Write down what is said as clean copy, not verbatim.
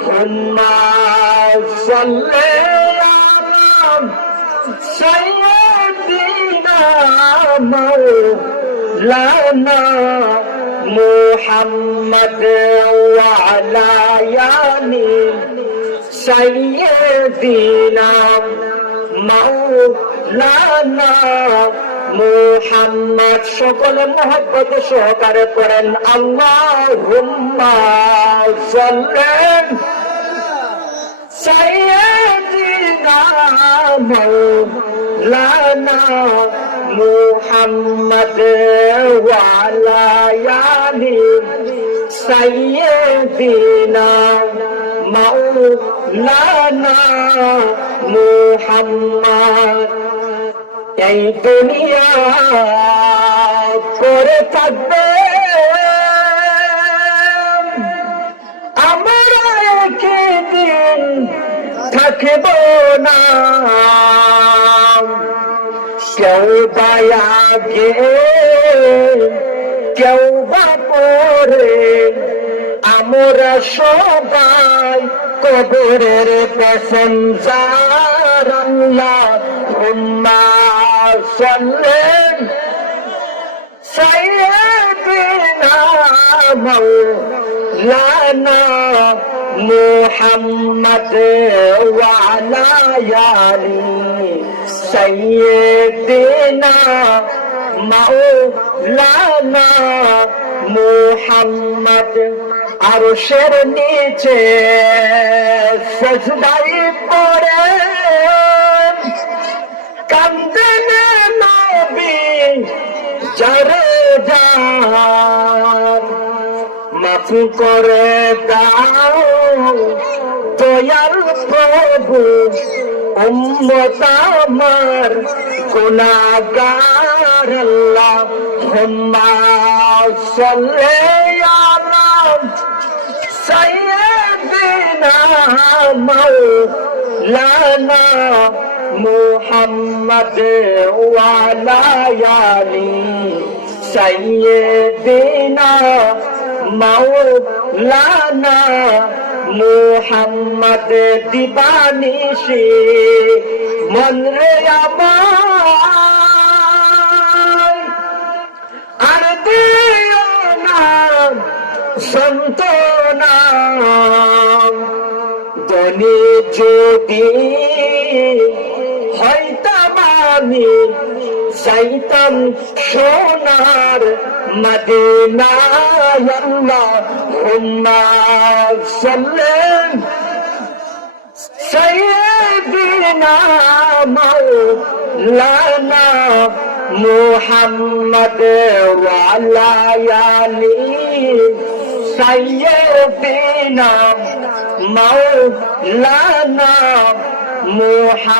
হুম্মা সাল্লি আলা সাইয়্যিদিনা মাওলানা মুহাম্মদ ওয়া আলা আলি সাইয়্যিদিনা মাওলানা মুহাম্মদ। সকলে মহব্বত সহকারে করেন আল্লাহুম্মা সাল্লি সাইয়্যিদিনা মাওলানা মুহাম্মদ ওয়া আলা আলি সাইয়্যিদিনা মাওলানা মুহাম্মদ। এই দুনিয়া করে থাকবে আমরা একদিন থাকব না, কেউ বা আগে কেউ বা পরে আমরা সবাই কবরের প্যাসেঞ্জার। আল্লাহুম্মা সাল্লি সাইয়্যিদিনা মাওলানা মুহাম্মদ ওয়া আলা আলি সাইয়্যিদিনা মাওলানা মুহাম্মদ। আরশের নিচে সিজদায় পড়ে কান্দেন নবী যারে যার, মাফ করে দাও দয়াল প্রভু উম্মত আমার গুনাহগার। আল্লাহুম্মা সাল্লি আলা সাইয়্যিদিনা মাওলানা মুহাম্মদ ওয়া আলা আলি সাইয়্যিদিনা মাওলানা মুহাম্মদ। দিবানিশি মন রে আমার আর দিও না সান্ত্বনা, ধনী যদি হইতাম আমি যাইতাম সোনার মদিনায়। আল্লাহুম্মা সাল্লি সাইয়্যিদিনা মাওলানা মুহাম্মদ ওয়া আলা আলি সাইয়্যিদিনা মাওলানা মুহাম্মদ।